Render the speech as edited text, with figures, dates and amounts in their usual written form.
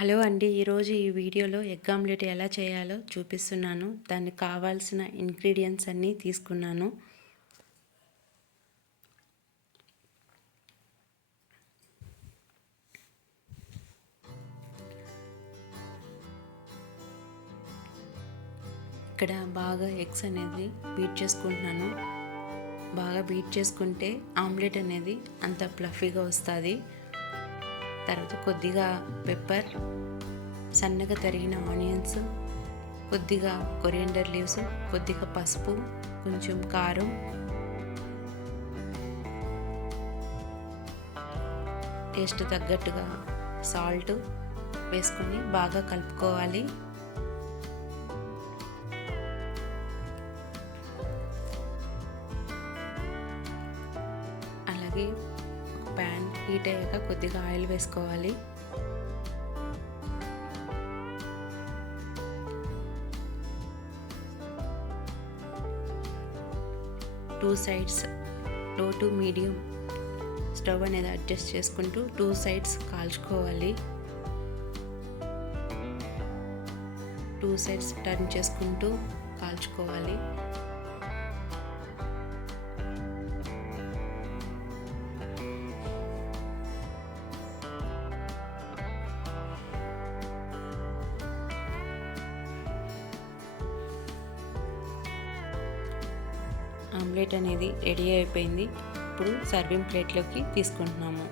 Hello అండి. ఈరోజు ఈ వీడియోలో ఎగ్ ఆమ్లెట్ ఎలా చేయాలో చూపిస్తున్నాను. దానికి కావాల్సిన ఇంగ్రీడియంట్స్ అన్నీ తీసుకున్నాను. ఇక్కడ బాగా ఎగ్స్ అనేది బీట్ చేసుకుంటున్నాను. బాగా బీట్ చేసుకుంటే ఆమ్లెట్ అనేది అంత ఫ్లఫీగా వస్తుంది. తర్వాత కొద్దిగా పెప్పర్, సన్నగా తరిగిన ఆనియన్స్, కొద్దిగా కొరియండర్ లీవ్స్, కొద్దిగా పసుపు, కొంచెం కారం, టేస్ట్ తగ్గట్టుగా సాల్ట్ వేసుకొని బాగా కలుపుకోవాలి. అలాగే ప్యాన్ హీట్ అయ్యాక కొద్దిగా ఆయిల్ వేసుకోవాలి. టూ సైడ్స్ లో టు మీడియం స్టవ్ అనేది అడ్జస్ట్ చేసుకుంటూ టూ సైడ్స్ కాల్చుకోవాలి. టూ సైడ్స్ టర్న్ చేసుకుంటూ కాల్చుకోవాలి. ఆమ్లెట్ అనేది రెడీ అయిపోయింది. ఇప్పుడు సర్వింగ్ ప్లేట్లోకి తీసుకుంటున్నాము.